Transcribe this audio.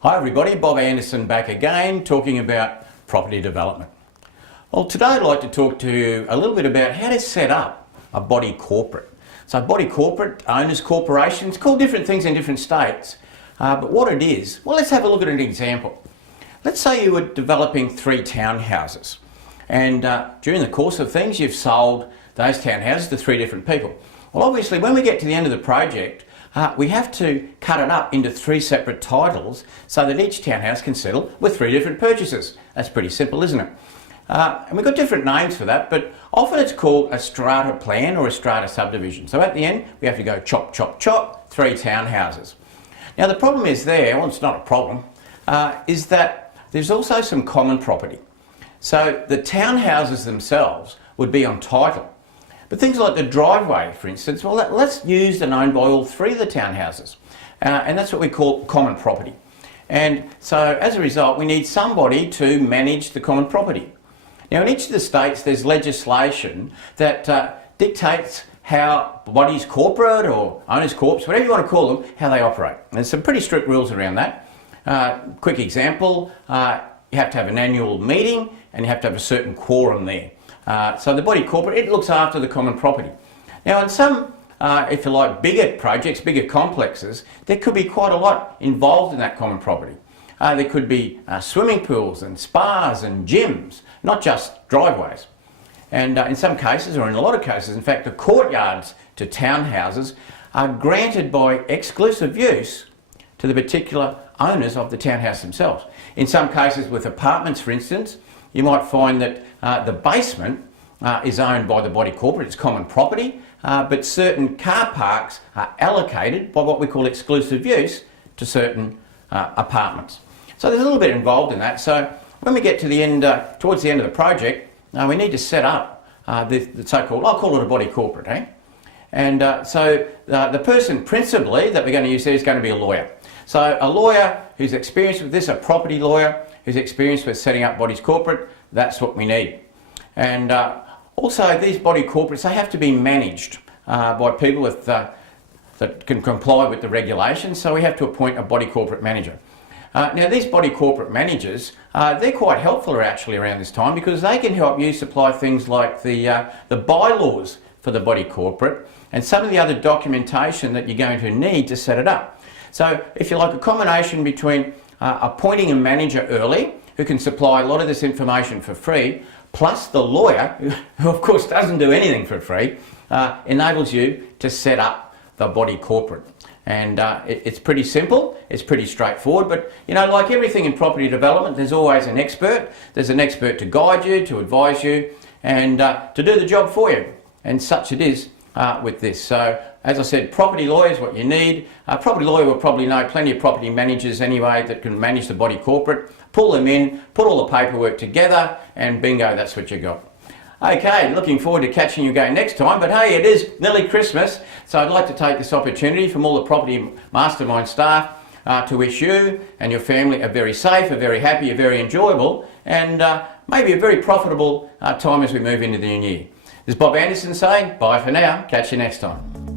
Hi everybody, Bob Andersen back again talking about property development. Well, today I'd like to talk to you a little bit about how to set up a body corporate. So body corporate, owners corporations, called different things in different states, but what it is, well, let's have a look at an example. Let's say you were developing 3 townhouses and during the course of things you've sold those townhouses to 3 different people. Well, obviously when we get to the end of the project, we have to cut it up into 3 separate titles so that each townhouse can settle with 3 different purchasers. That's pretty simple, isn't it? And we've got different names for that, but often it's called a strata plan or a strata subdivision. So at the end, we have to go chop, chop, chop, 3 townhouses. Now the problem is there, well, it's not a problem, is that there's also some common property. So the townhouses themselves would be on title. But things like the driveway, for instance, well, that's used and owned by all 3 of the townhouses. And that's what we call common property. And so as a result, we need somebody to manage the common property. Now in each of the states, there's legislation that dictates how bodies corporate or owners corps, whatever you want to call them, how they operate. And there's some pretty strict rules around that. Quick example, you have to have an annual meeting and you have to have a certain quorum there. So the body corporate, it looks after the common property. Now in some, if you like, bigger projects, bigger complexes, there could be quite a lot involved in that common property. There could be swimming pools and spas and gyms, not just driveways. And in some cases, or in a lot of cases, in fact, the courtyards to townhouses are granted by exclusive use to the particular owners of the townhouse themselves. In some cases with apartments, for instance, you might find that the basement is owned by the body corporate, it's common property, but certain car parks are allocated by what we call exclusive use to certain apartments. So there's a little bit involved in that. So when we get to the end, towards the end of the project, we need to set up the so-called, I'll call it a body corporate, eh? And so the person principally that we're going to use there is going to be a lawyer. So a lawyer who's experienced with this, a property lawyer who's experienced with setting up bodies corporate, that's what we need. And also these body corporates, they have to be managed by people with, that can comply with the regulations, so we have to appoint a body corporate manager. Now these body corporate managers, they're quite helpful actually around this time because they can help you supply things like the bylaws for the body corporate and some of the other documentation that you're going to need to set it up. So if you like, a combination between appointing a manager early who can supply a lot of this information for free, plus the lawyer, who of course doesn't do anything for free, enables you to set up the body corporate. And it's pretty simple, it's pretty straightforward, but you know, like everything in property development, there's always an expert. There's an expert to guide you, to advise you, and to do the job for you. And such it is with this. So, as I said, property lawyer is what you need. A property lawyer will probably know plenty of property managers anyway that can manage the body corporate, pull them in, put all the paperwork together, and bingo, that's what you got. Okay, looking forward to catching you again next time, but hey, it is nearly Christmas, so I'd like to take this opportunity from all the Property Mastermind staff to wish you and your family a very safe, a very happy, a very enjoyable, and maybe a very profitable time as we move into the new year. This is Bob Andersen saying bye for now, catch you next time.